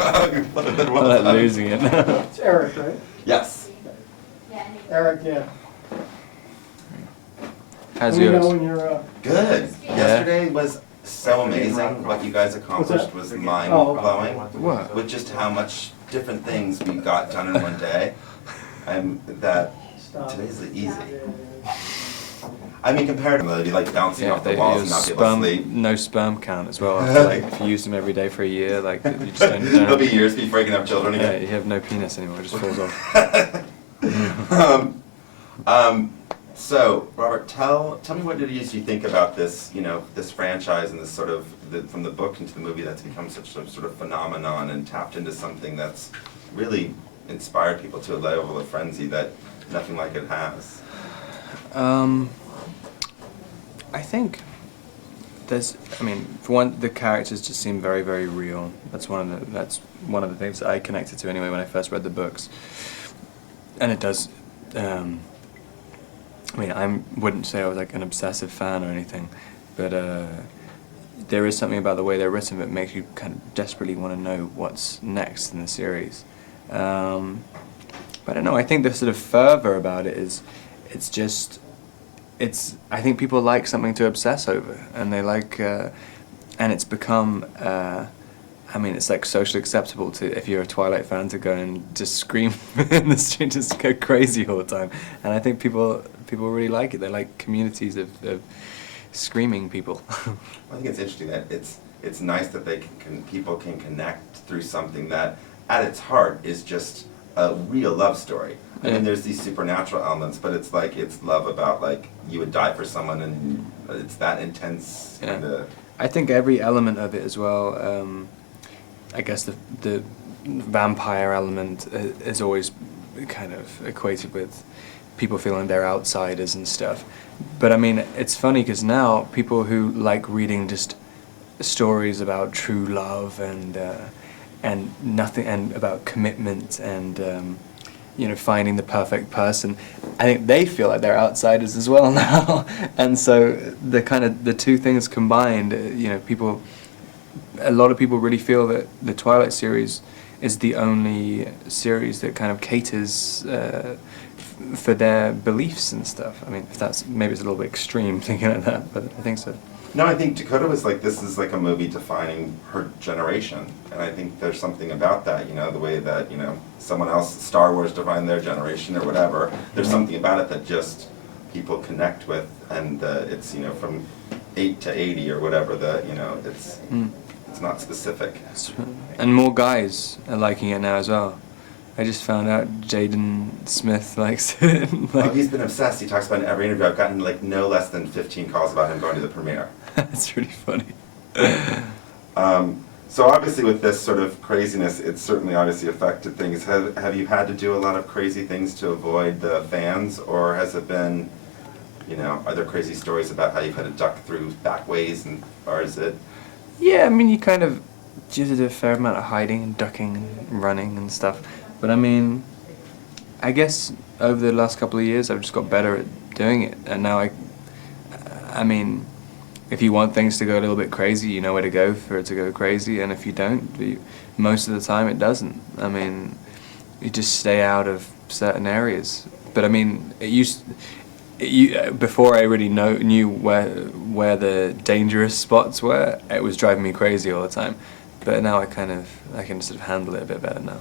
I'm like losing it now. It's Eric, right? Yes. Eric, yeah. How's Let me know yours? when you're, Good. Yesterday was so amazing. What you guys accomplished that? was Oh. mind-blowing. What? With just how much different things we got done in one day. And that stop. today's easy. Yeah. I mean, comparatively, it'd be like bouncing off the walls and not be able to sleep. No sperm count as well. After, like, if you use them every day for a year, like you just don't. It'll be years before you can have children Yeah, again. you have no penis anymore. It just falls off. So, Robert, tell me what it is you think about this, this franchise and this sort of, from the book into the movie that's become such a sort of phenomenon and tapped into something that's really inspired people to a level of frenzy that nothing like it has. I think for one, the characters just seem very, very real. That's one of the things that I connected to anyway when I first read the books. And it does. I wouldn't say I was like an obsessive fan or anything, but there is something about the way they're written that makes you kind of desperately want to know what's next in the series. But I don't know. I think the sort of fervor about it is, I think people like something to obsess over, and they like, and it's become, it's like socially acceptable to, if you're a Twilight fan, to go and just scream in the street, just go crazy all the time. And I think people really like it. They like communities of screaming people. I think it's interesting that it's nice that people can connect through something that, at its heart, is just a real love story. I mean, there's these supernatural elements, but it's like, it's love about, like, you would die for someone, and it's that intense kind of... I think every element of it as well, I guess the vampire element is always kind of equated with people feeling they're outsiders and stuff. But I mean, it's funny because now people who like reading just stories about true love and nothing, and about commitment and finding the perfect person, I think they feel like they're outsiders as well now. And so the two things combined, a lot of people really feel that the Twilight series is the only series that kind of caters for their beliefs and stuff. I mean, maybe it's a little bit extreme thinking like that, but I think so. No, I think Dakota was like, this is like a movie defining her generation. And I think there's something about that, the way that, someone else, Star Wars defined their generation or whatever. There's something about it that just people connect with, and it's, from 8 to 80 or whatever, it's not specific. And more guys are liking it now as well. I just found out Jaden Smith likes it. Oh, he's been obsessed. He talks about it in every interview. I've gotten like no less than 15 calls about him going to the premiere. That's really funny. So obviously with this sort of craziness, it's certainly obviously affected things. Have you had to do a lot of crazy things to avoid the fans, or has it been, are there crazy stories about how you've had to duck through back ways, or is it? Yeah, I mean, you kind of just did a fair amount of hiding and ducking and running and stuff. But I mean, I guess over the last couple of years I've just got better at doing it. And now I mean, if you want things to go a little bit crazy, you know where to go for it to go crazy. And if you don't, most of the time it doesn't. I mean, you just stay out of certain areas. But I mean, before I really knew where the dangerous spots were, it was driving me crazy all the time. But now I can sort of handle it a bit better now.